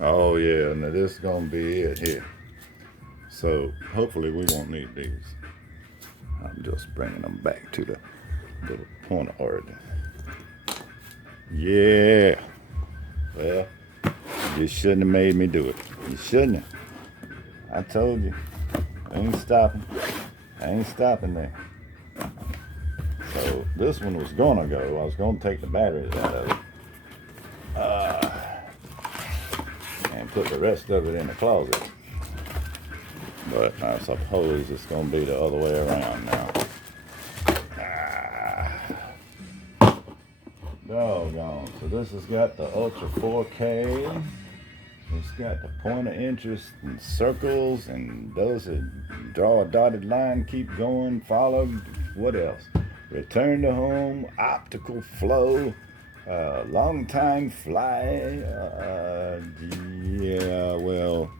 Oh yeah, now this is gonna be it here. So hopefully we won't need these. I'm just bringing them back to the little pointer order. Yeah. Well, you shouldn't have made me do it. You shouldn't have. I told you. I ain't stopping. I ain't stopping there. So this one was gonna go. I was gonna take the batteries out of it. And put the rest of it in the closet. But I suppose it's gonna be the other way around now. Doggone. So this has got the Ultra 4K. It's got the point of interest and circles, and those that draw a dotted line, keep going, follow. What else? Return to home, optical flow, long time fly. Yeah, well,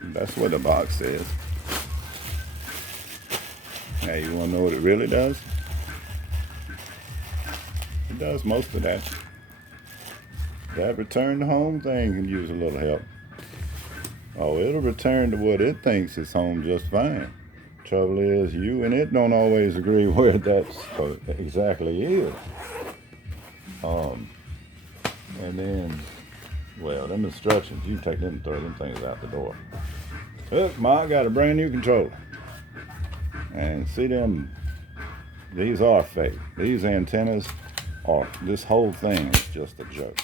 that's what the box says. Hey, you want to know what it really does? It does most of that. That return to home thing can use a little help. Oh, it'll return to what it thinks is home just fine. Trouble is, you and it don't always agree where that's exactly is. And then, well, them instructions, you take them and throw them things out the door. Look, Ma, got a brand new controller. And see them, these are fake. These antennas are, this whole thing is just a joke.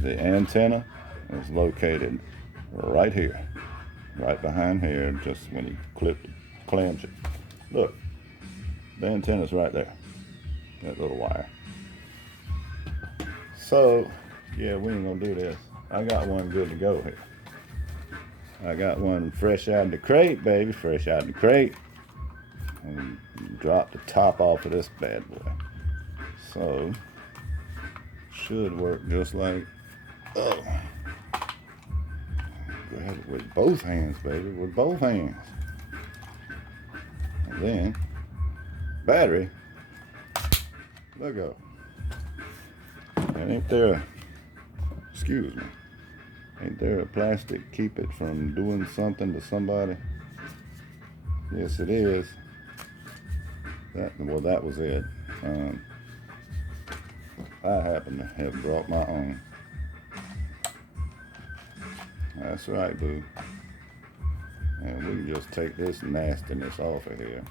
The antenna is located right here, right behind here, just when you clamps it. Look, the antenna's right there, that little wire. So, yeah, we ain't gonna do this. I got one good to go here. I got one fresh out of the crate, baby, fresh out of the crate. And drop the top off of this bad boy. So, should work just like, oh. Grab it with both hands, baby, with both hands. And then, battery, let go. And ain't there, excuse me, ain't there a plastic keep it from doing something to somebody? Yes, it is. Well, that was it. I happen to have brought my own. That's right, boo. And we can just take this nastiness off of here.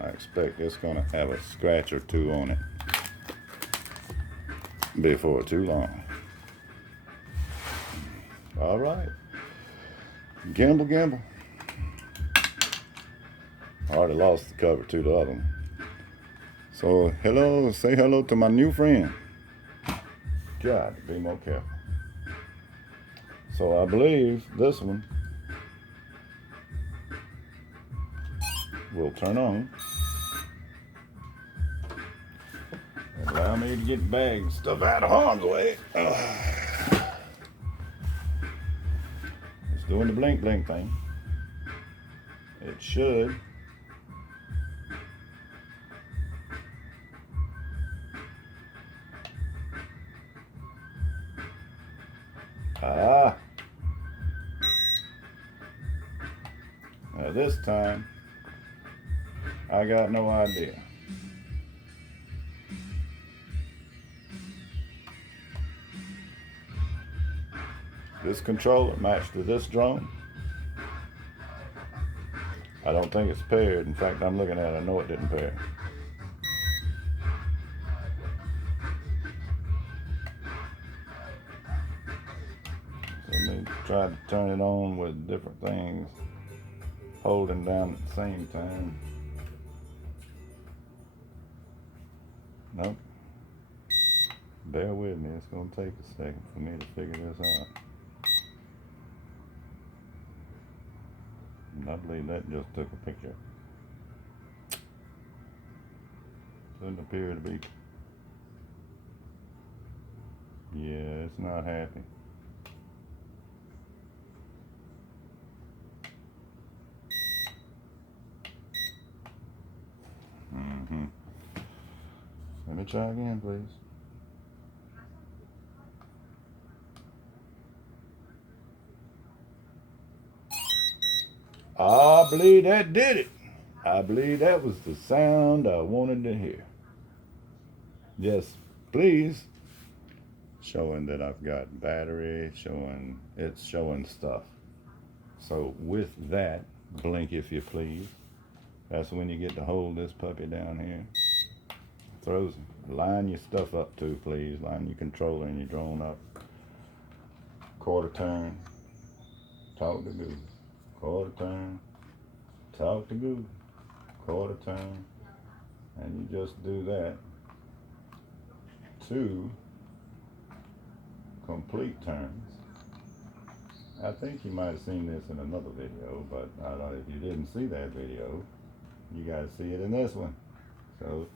I expect it's gonna have a scratch or two on it before too long. All right. Gamble, gamble. I already lost the cover to the other one. So, hello, say hello to my new friend. God, be more careful. So I believe this one will turn on. And allow me to get bags and stuff out of harm's way. It's doing the blink blink thing. It should. Ah. Now this time, I got no idea. This controller matched to this drone. I don't think it's paired. In fact, I'm looking at it, I know it didn't pair. Let me try to turn it on with different things holding down at the same time. Nope. Bear with me, it's going to take a second for me to figure this out. And I believe that just took a picture. Doesn't appear to be. Yeah, it's not happy. Let me try again, please. I believe that did it. I believe that was the sound I wanted to hear. Yes, please. Showing that I've got battery, it's showing stuff. So with that, blink if you please. That's when you get to hold this puppy down here. Line your stuff up too, please. Line your controller and your drone up. Quarter turn. Talk to Google. Quarter turn. Talk to Google. Quarter turn. And you just do that. 2 complete turns. I think you might have seen this in another video, but if you didn't see that video, you got to see it in this one. So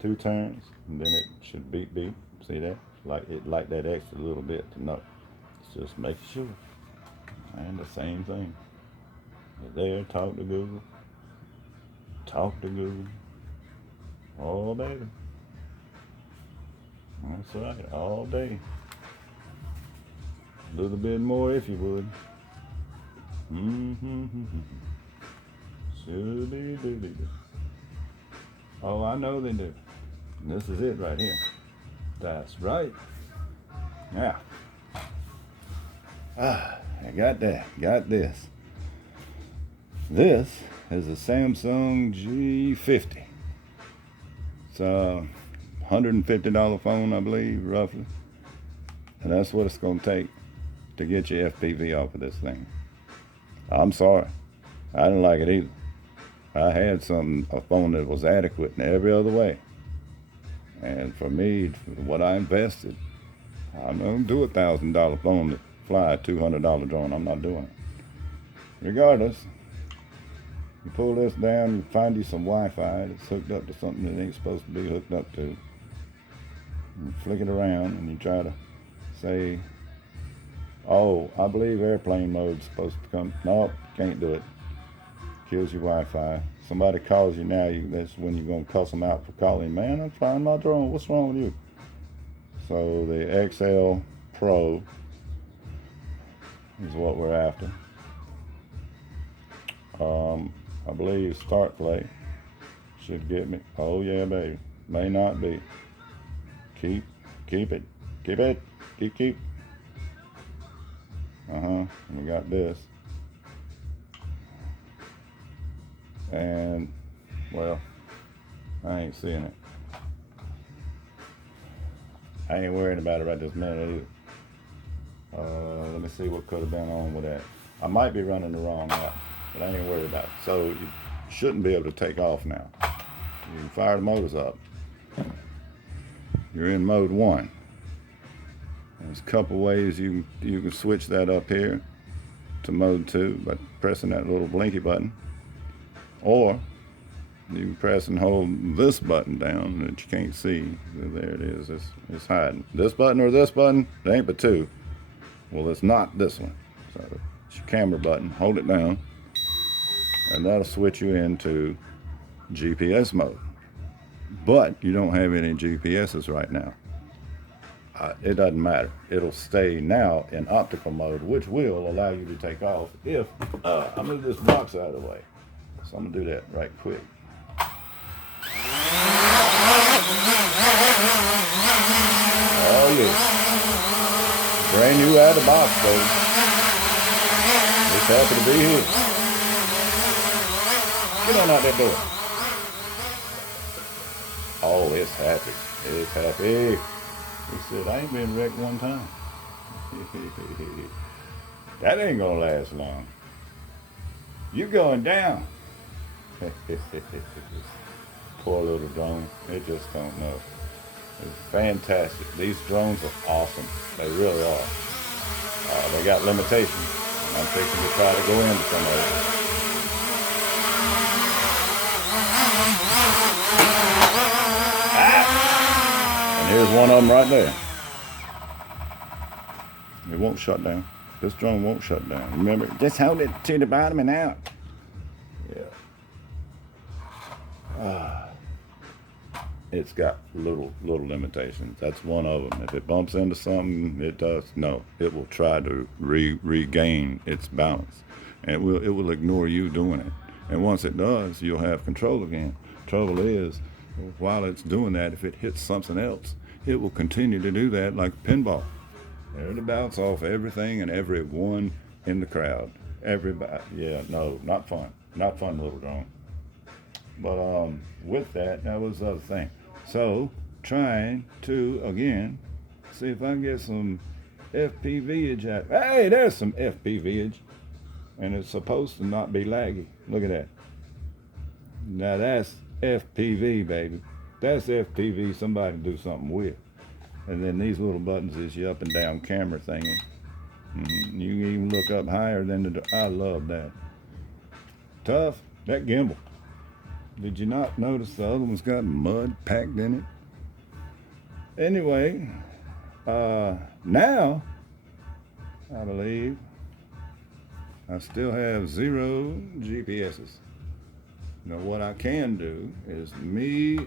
2 turns, and then it should beep beep. See that? Like that extra little bit to know. It's just make sure. And the same thing. You're there, talk to Google. Talk to Google. Oh baby. That's right, all day. A little bit more if you would. Should be. Oh, I know they do. This is it right here. That's right. Now, I got that. Got this. This is a Samsung G50. It's a $150 phone, I believe, roughly. And that's what it's going to take to get your FPV off of this thing. I'm sorry. I didn't like it either. I had a phone that was adequate in every other way. And for me, for what I invested, I'm going to do a $1,000 phone that fly a $200 drone. I'm not doing it. Regardless, you pull this down, you find you some Wi-Fi that's hooked up to something that ain't supposed to be hooked up to. You flick it around and you try to say, oh, I believe airplane mode's supposed to come. No, can't do it. Kills your Wi-Fi. Somebody calls you now, that's when you're going to cuss them out for calling. Man, I'm flying my drone. What's wrong with you? So the XL Pro is what we're after. I believe Start Play should get me. Oh yeah, baby. May not be. Keep it. Keep. And we got this. And, well, I ain't seeing it. I ain't worried about it right this minute either. Let me see what could have been on with that. I might be running the wrong app, but I ain't worried about it. So you shouldn't be able to take off now. You can fire the motors up. You're in mode 1. There's a couple ways you can switch that up here to mode 2 by pressing that little blinky button. Or you can press and hold this button down that you can't see. There it is. It's hiding. This button or this button, there ain't but 2. Well, it's not this one. So it's your camera button. Hold it down, and that'll switch you into GPS mode. But you don't have any GPSs right now. It doesn't matter. It'll stay now in optical mode, which will allow you to take off if I move this box out of the way. So I'm gonna do that right quick. Oh yeah. Brand new out of the box, baby. Just happy to be here. Get on out that door. Oh, it's happy. It's happy. He said, I ain't been wrecked one time. That ain't gonna last long. You going down. Poor little drone. It just don't know. It's fantastic. These drones are awesome. They really are. They got limitations. I'm fixing to try to go into some of it. And here's one of them right there. It won't shut down. This drone won't shut down. Remember, just hold it to the bottom and out. Yeah. It's got little limitations. That's one of them. If it bumps into something, it will try to regain its balance. and it will ignore you doing it. And once it does, you'll have control again. Trouble is, while it's doing that, if it hits something else, it will continue to do that like pinball. It'll bounce off everything and everyone in the crowd. Everybody. Yeah, no, not fun. Not fun, little drone. But with that was the other thing. So, trying to, again, see if I can get some FPVage out. Hey, there's some FPVage. And it's supposed to not be laggy. Look at that. Now that's FPV, baby. That's FPV somebody do something with. And then these little buttons is your up and down camera thingy. You can even look up higher than the... I love that. Tough. That gimbal. Did you not notice the other one's got mud packed in it? Anyway, now, I believe, I still have 0 GPSs. Now what I can do is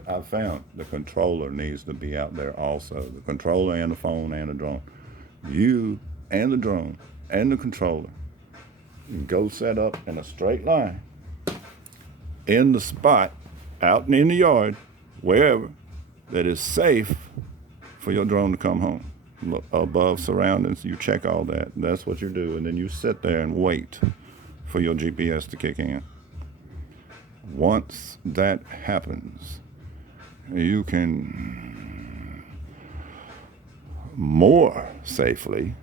I found the controller needs to be out there also. The controller and the phone and the drone. You and the drone and the controller go set up in a straight line in the spot, out in the yard, wherever, that is safe for your drone to come home. Look above surroundings, you check all that. That's what you do, and then you sit there and wait for your GPS to kick in. Once that happens, you can more safely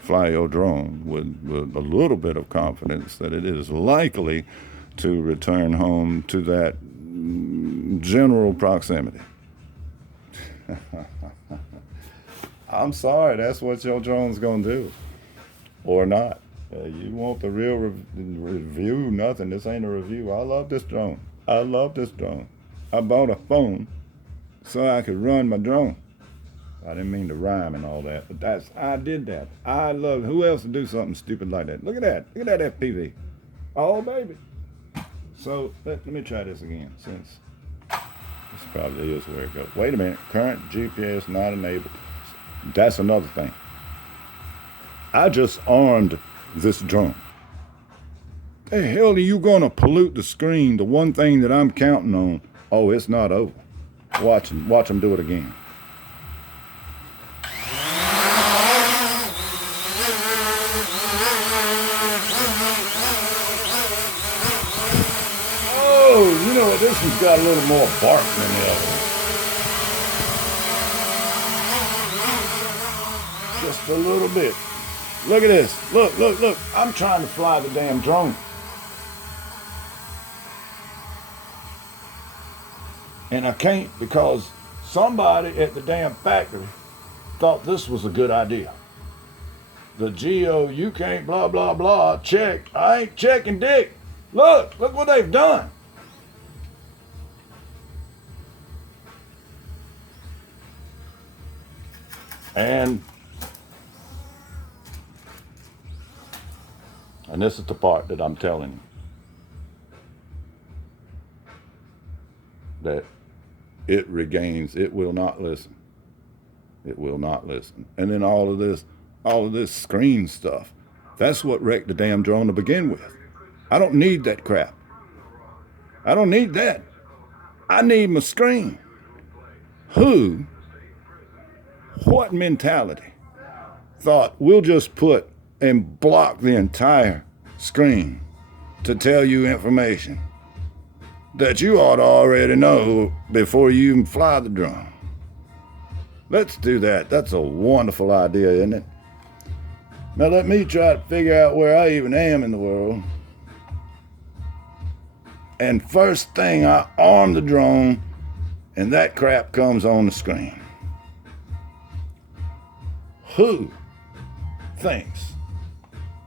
fly your drone with a little bit of confidence that it is likely to return home to that general proximity. I'm sorry, that's what your drone's gonna do, or not. You want the real review? Nothing. This ain't a review. I love this drone. I love this drone. I bought a phone so I could run my drone. I didn't mean to rhyme and all that, but I did that. I love. Who else would do something stupid like that? Look at that. Look at that FPV. Oh baby. So let me try this again, since this probably is where it goes. Wait a minute. Current GPS not enabled. That's another thing. I just armed this drone. The hell are you gonna pollute the screen? The one thing that I'm counting on. Oh, it's not over. Watch them do it again. Oh, you know what? This one's got a little more bark than the other one. Just a little bit. Look at this. Look. I'm trying to fly the damn drone. And I can't because somebody at the damn factory thought this was a good idea. The GEO, you can't blah, blah, blah, check. I ain't checking dick. Look what they've done. And this is the part that I'm telling you. That it regains, it will not listen. It will not listen. And then all of this screen stuff, that's what wrecked the damn drone to begin with. I don't need that crap. I don't need that. I need my screen. What mentality thought we'll just put and block the entire screen to tell you information that you ought to already know before you even fly the drone? Let's do that. That's a wonderful idea, isn't it? Now let me try to figure out where I even am in the world. And first thing, I arm the drone and that crap comes on the screen. Who thinks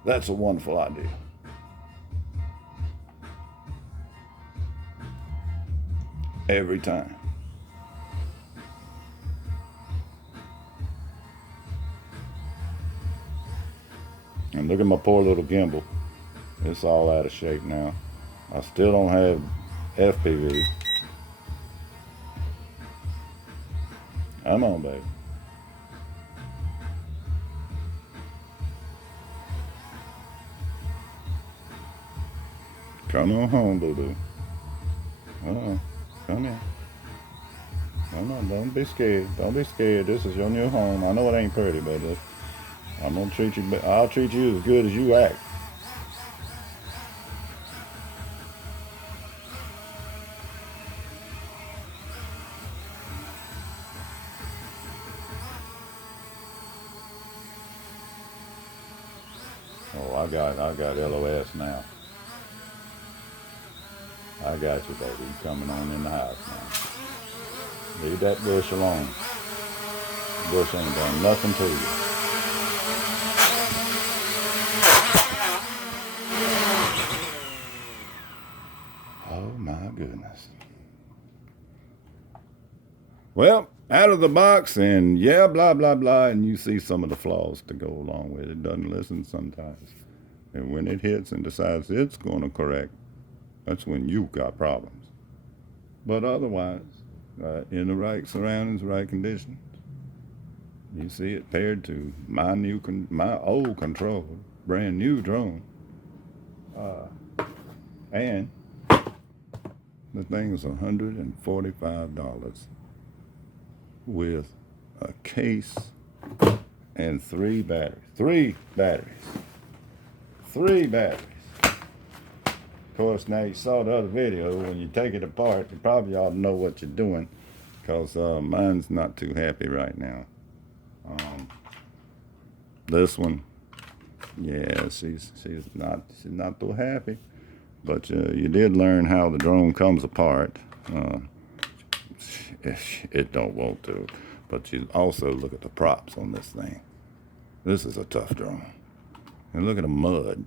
that's a wonderful idea? Every time. And look at my poor little gimbal. It's all out of shape now. I still don't have FPV. Come on, baby. Come on home, boo-boo. Come here. No, don't be scared. Don't be scared. This is your new home. I know it ain't pretty, but I'm gonna treat you. I'll treat you as good as you act. Oh, I got LOS now. I got you, baby. You coming on in the house now. Leave that bush alone. The bush ain't done nothing to you. Oh my goodness. Well, out of the box and yeah, blah, blah, blah, and you see some of the flaws to go along with it. It doesn't listen sometimes. And when it hits and decides it's going to correct, that's when you've got problems. But otherwise, in the right surroundings, right conditions, you see it paired to my old control, brand new drone, and the thing is $145 with a case and 3 batteries. 3 batteries. 3 batteries. Of course, now you saw the other video. When you take it apart, you probably ought to know what you're doing, because mine's not too happy right now. This one, yeah, she's not too happy. But you did learn how the drone comes apart. It don't want to. But you also look at the props on this thing. This is a tough drone. And look at the mud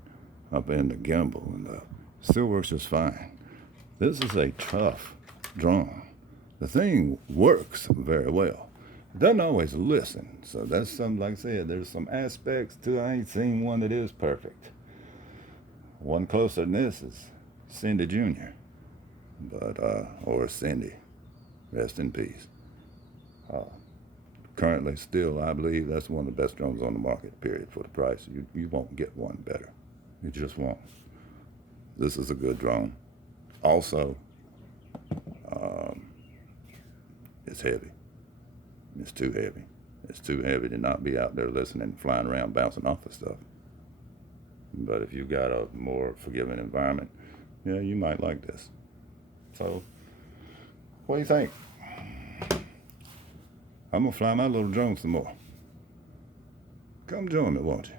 up in the gimbal, and still works just fine. This is a tough drone. The thing works very well. It doesn't always listen. So that's something, like I said, there's some aspects to it. I ain't seen one that is perfect. One closer than this is Cindy Jr. But, or Cindy. Rest in peace. Currently, still, I believe that's one of the best drones on the market, period, for the price. You won't get one better. You just won't. This is a good drone. Also, it's heavy. It's too heavy. It's too heavy to not be out there listening, flying around, bouncing off of stuff. But if you've got a more forgiving environment, yeah, you might like this. So, what do you think? I'm gonna fly my little drone some more. Come join me, won't you?